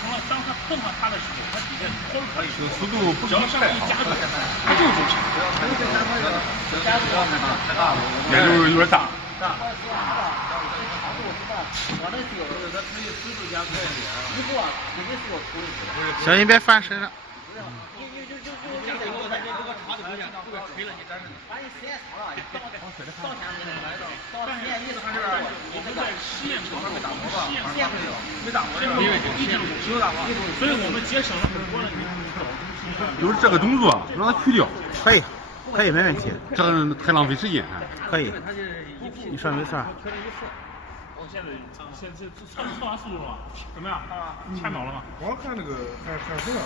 成了当它碰上它的时候，它底下抛出来以后，速度不只要上去加速，它就是中枪。也就是有点大。小心别翻身上。我们在试验场上没打过吧？没打过，所以我们节省了很多的就是这个动作让它去掉，可以，可以，没问题。这个太浪费时间。可以，你说没错。我现在测完速度了，怎么样？开秒了吗？我看那个还行啊。